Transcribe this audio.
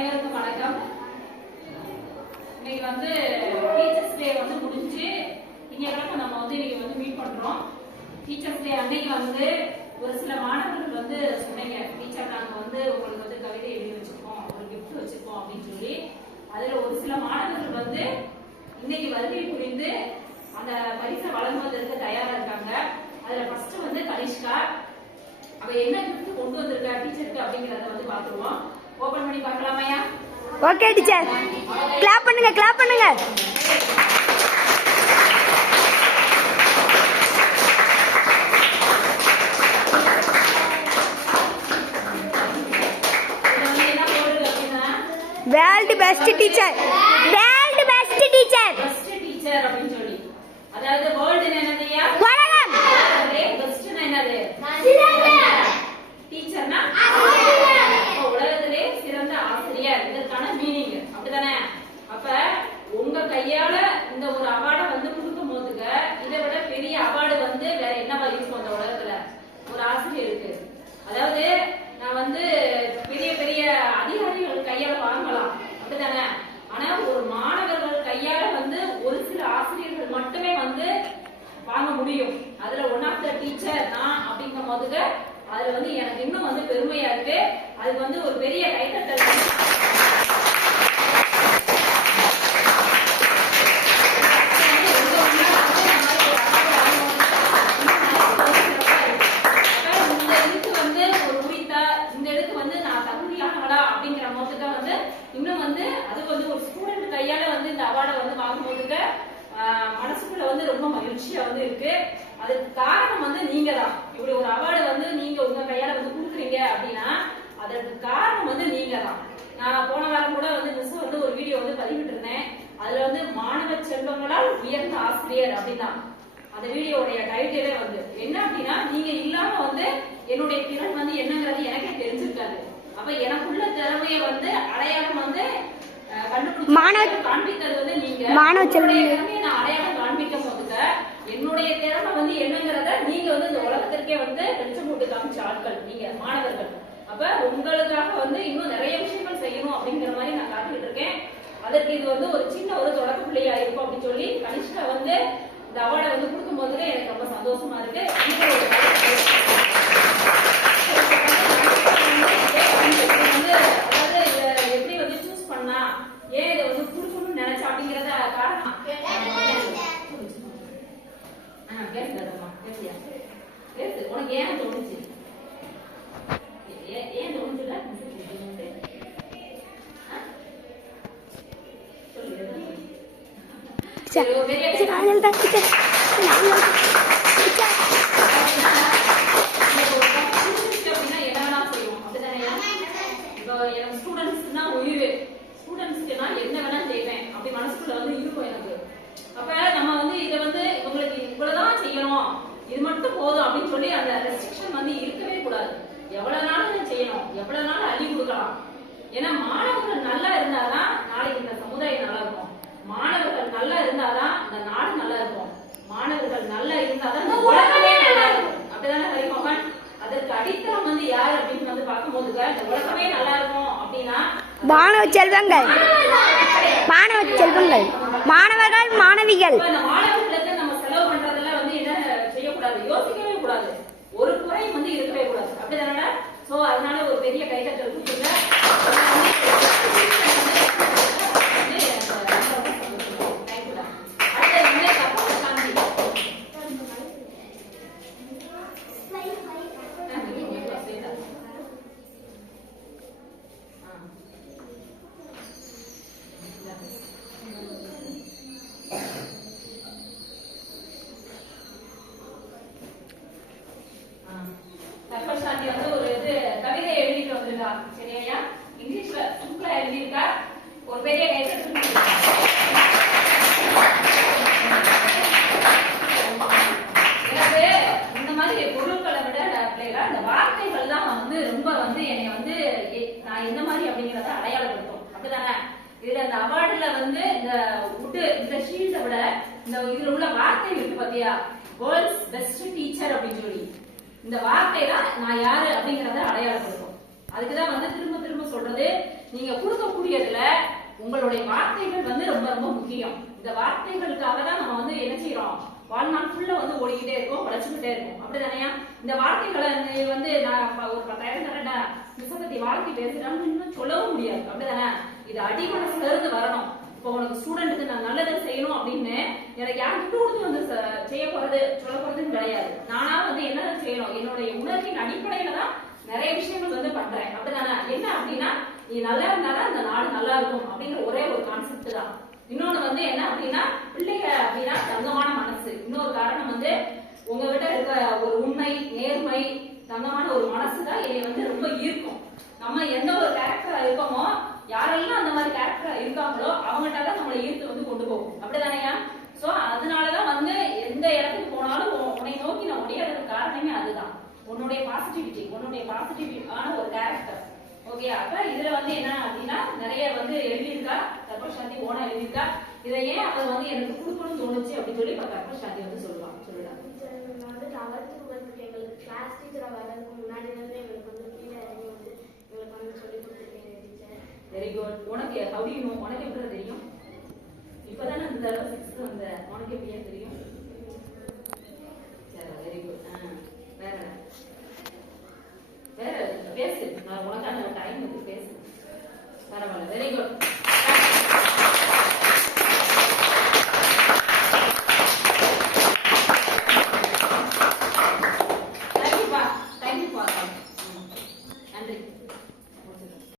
அனைவருக்கும் வணக்கம். இன்னைக்கு வந்து டீச்சர்ஸ் டே வந்து முடிஞ்சு திங்கட்கிழமை நம்ம வந்து இன்னைக்கு வந்து மீட் பண்றோம். டீச்சர்ஸ் டே அன்னைக்கு வந்து ஒரு சில மாணவர்கள் வந்து சொன்னீங்க டீச்சர் நாங்க வந்து உங்களுக்கு வந்து கவிதை எழுதி வச்சிருக்கோம் ஒரு கிஃப்ட் வச்சிருக்கோம் அப்படின்னு சொல்லி. அதுல ஒரு சில மாணவர்கள் வந்து இன்னைக்கு வருகை புரிந்து அந்த பரிசை வழங்குவதற்கு தயாரா இருக்காங்க. அதுல ஃபர்ஸ்ட் வந்து கனிஷ்கா. அவ என்ன கிஃப்ட் கொண்டு வந்திருக்கா டீச்சருக்கு அப்படிங்கறத வந்து பாத்துருவோம் ஓபன் பண்ணி பார்க்கலாமையா ஓகே டீச்சர் கிளாப் பண்ணுங்க கிளாப் பண்ணுங்க. World best teacher world best teacher best teacher அப்படின்னு சொல்லி. அதாவது வேர்ல்டு என்னதுயா உலகம் பெஸ்ட்னா என்னது டீச்சர்னா உலகத்திலே சிறந்த ஆசிரியர் இதற்கான மீனிங் அப்படிதானே அப்ப உங்க கையால இந்த ஒரு அவார்டை வந்து கொடுக்கும் போதுங்க இதை விட பெரிய அவார்டு வந்து வேற என்னவா இருக்கும் அந்த உலகத்துல ஒரு ஆசிரியருக்கு அதாவது நான் வந்து பெரிய பெரிய அதிகாரிகள் கையால வாங்கலாம் அப்படிதானே ஆனா ஒரு மாணவர்கள் கையால வந்து ஒரு சில ஆசிரியர்கள் மட்டுமே வந்து வாங்க முடியும். அதுல ஒன் ஆஃப் த டீச்சர் நான் அப்படிங்கும் போதுங்க அதுல வந்து எனக்கு இன்னும் வந்து பெருமையா இருக்கு. அது வந்து ஒரு பெரிய கைத்தட்டல் பார்க்கும்போதுங்க மனசுக்குள்ள வந்து ரொம்ப மகிழ்ச்சியா வந்து இருக்கு. அதுக்கு காரணம் வந்து நீங்க தான் இப்படி ஒரு அவார்டு வந்து நீங்க உங்க கையால வந்து கொடுக்குறீங்க அப்படின்னா அதற்கு காரணம் வந்து நீங்க தான் நான் போன வாரம் கூட வந்து மிஸ் வந்து ஒரு வீடியோ வந்து பதிவிட்டு இருந்தேன் அதுல வந்து மாணவ செல்வங்களால் உயர்ந்த ஆசிரியர் அப்படின்னா அந்த வீடியோடைய டைட்டிலே வந்து என்ன அப்படின்னா நீங்க இல்லாம வந்து என்னுடைய திறன் வந்து என்னங்கிறது எனக்கே தெரிஞ்சிருக்காது. அப்ப எனக்குள்ள திறமையை வந்து அடையாளம் வந்து மாணவ- காண்பித்தது வந்து நீங்க. மாணவ போதுங்க. என்னுடைய திறமை வந்து என்னங்கிறத நீங்க வந்து இந்த உலகத்திற்கே வந்து வெளிச்சம் போட்டு காமிச்ச ஆட்கள் நீங்க மாணவர்கள். அப்ப உங்களுக்காக வந்து இன்னும் நிறைய விஷயங்கள் செய்யணும் அப்படிங்கிற மாதிரி நான் காத்துக்கிட்டு இருக்கேன். அதற்கு இது வந்து ஒரு சின்ன ஒரு தொடக்க புள்ளியா இருக்கும் அப்படின்னு சொல்லி கனிஷ்கா வந்து இந்த அவார்டை வந்து கொடுக்கும் போதுல எனக்கு ரொம்ப சந்தோஷமா இருக்கு இந்த ஒரு வந்து அதாவது இதை எப்படி வந்து சூஸ் பண்ணா ஏன் இதை வந்து கொடுக்கணும்னு நினைச்சா அப்படிங்கறத காரணம் ஆ, பேசுறதம்மா, பேசுறியா? பேசு. உனக்கு ஏன் தோணுச்சு? ஏ- ஏன் தோணுச்சுல? ஆ? சொல்லு, என்ன சொல்லு? டீச்சர் சரி, ஒரு பெரிய டீச்சர் நாங்கள் தான் டீச்சர் நாங்கள் டீச்சர் இப்போ ஒரு புரிஞ்சுச்சு அப்படின்னா என்ன வேணாலும் செய்வோம். அப்படிதானேயா? இப்போ எனக்கு ஸ்டூடெண்ட்ஸ்னா உயிர் ஸ்டூடெண்ட்ஸ்க்கு நான் என்ன வேணா செய்வேன் அப்படி மனசுக்குள்ள வந்து இருக்கும் எனக்கு அப்ப நம்ம வந்து இதை வந்து உங்களுக்கு இவ்வளவுதான் செய்யணும் இது மட்டும் போதும் அப்படின்னு சொல்லி அந்த ரெஸ்ட்ரிக்ஷன் வந்து இருக்கவே கூடாது எவ்வளவு நாள் செய்யணும்? எவ்வளவு நாள் அள்ளி கொடுக்கலாம். ஏன்னா மாணவர்கள் நல்லா இருந்தாதான் நாளைக்கு இந்த சமுதாயம் நல்லா இருக்கும். மாணவர்கள் நல்லா இருந்தாதான் இந்த நாடு நல்லா இருக்கும் மாணவர்கள் நல்லா இருந்தாதான் உலகமே நல்லா இருக்கும். அப்படிதானே ஹரிமோகன்? அதற்கு அடித்தளம் வந்து யார் அப்படின்னு வந்து பார்க்கும்போதுங்க இந்த உலகமே நல்லா இருக்கும் அப்படின்னா மாணவ செல்வங்கள். மாணவ செல்வங்கள். மாணவர்கள் மாணவிகள். இப்ப இந்த மாணவர்களுக்கு நம்ம செலவு பண்றதுல வந்து என்ன செய்யக்கூடாது? யோசிக்கவே கூடாது. ஒரு குறை வந்து இருக்கவே கூடாது. அப்படிதானே சோ அதனால ஒரு பெரிய கைதட்டல் கொடுத்துருங்க அடுத்து வந்து கற்பக சாந்தி கற்பசாந்தி வந்து ஒரு இது கவிதை எழுதிட்டு வந்திருக்கா சரியா இங்கிலீஷ்ல புக்ல எழுதியிருக்கா ஒரு பெரிய கைதட்டல் இந்த மாதிரி பொருட்களை விட பிள்ளைகளா இந்த வார்த்தைகள் தான் வந்து ரொம்ப வந்து என்னை வந்து எ- நான் எந்த மாதிரி அப்படிங்கறத அடையாளப்படுத்தும். அப்படிதானே? இதுல இந்த அவார்டுல வந்து இந்த உட்டு இந்த ஷீல்டை விட இந்த இதுல உள்ள வார்த்தை இருக்கு பாத்தியா? வேர்ல்ட்ஸ் பெஸ்ட் டீச்சர் அப்படின்னு சொல்லி. இந்த வார்த்தை தான் நான் யாரு அப்படிங்கறத அடையாளப்படுத்தும் அதுக்குதான் வந்து திரும்ப திரும்ப சொல்றது நீங்க கொடுக்கக்கூடியதுல உங்களுடைய வார்த்தைகள் வந்து ரொம்ப ரொம்ப முக்கியம். இந்த வார்த்தைகளுக்காக தான் நம்ம வந்து என்ன செய்யறோம் வாழ்நாள் ஃபுல்லா வந்து ஓடிக்கிட்டே இருக்கோம் உழைச்சுக்கிட்டே இருக்கும். அப்படிதானயா இந்த வார்த்தைகளை வந்து நான் ஒரு பத்தாயிரம் தரேன்டா மிஸ் வாழ்க்கை பேசுறான்னு இன்னும் சொல்லவும் முடியாது. அப்படிதானே இது அடி மனசுல இருந்து வரணும். இப்போ உனக்கு ஸ்டூடெண்ட்டுக்கு நான் நல்லதை செய்யணும் அப்படின்னு எனக்கு யார்கிட்ட கொடுத்து வந்து ச- செய்ய போறது சொல்ல போறதுன்னு கிடையாது. நானா வந்து என்ன செய்யணும்? என்னுடைய உணர்வின் அடிப்படையில தான் நிறைய விஷயங்கள் வந்து பண்றேன். அப்படிதானே? என்ன அப்படின்னா நீ நல்லா இருந்தாலும் அந்த நாடு நல்லா இருக்கும் அப்படிங்கிற ஒரே ஒரு கான்செப்ட் தான். இன்னொன்னு வந்து என்ன அப்படின்னா பிள்ளைங்க அப்படின்னா தங்கமான மனசு. இன்னொரு காரணம் வந்து உங்ககிட்ட இருக்க ஒரு உண்மை நேர்மை தங்கமான ஒரு மனசு தான் என்னை வந்து ரொம்ப ஈர்க்கும். நம்ம எந்த ஒரு கேரக்டரா இருக்கோமோ யாரெல்லாம் அந்த மாதிரி கேரக்டரா இருக்காங்களோ அவங்ககிட்ட தான் நம்மளை ஈர்த்து வந்து கொண்டு போகும். அப்படிதானையா சோ அதனாலதான் வந்து எந்த இடத்துக்கு போனாலும் உன்னை நோக்கி நான் முடியாததுக்கு காரணமே அதுதான். உன்னுடைய பாசிட்டிவிட்டி உன்னுடைய பாசிட்டிவான ஒரு கேரக்டர் ஓகே அப்ப இதுல வந்து என்ன அப்படின்னா நிறைய வந்து எழுதியிருக்கா கற்ப சாந்தி ஓனா எழுதியிருக்கா. இதை ஏன் அவர் வந்து எனக்கு கொடுக்கணும்னு தோணுச்சு அப்படின்னு சொல்லி இப்ப கற்ப சாந்தி வந்து சொல்லுவாங்க சொல்லுடா. வந்து எங்களுக்கு கிளாஸ் டீச்சராக வர்றதுக்கு முன்னாடி வந்து உனக்கு ஹவு உனக்கு எப்படி தெரியும்? இப்பதானே அந்த சிக்ஸ்த் வந்த உனக்கு எப்படியா தெரியும்?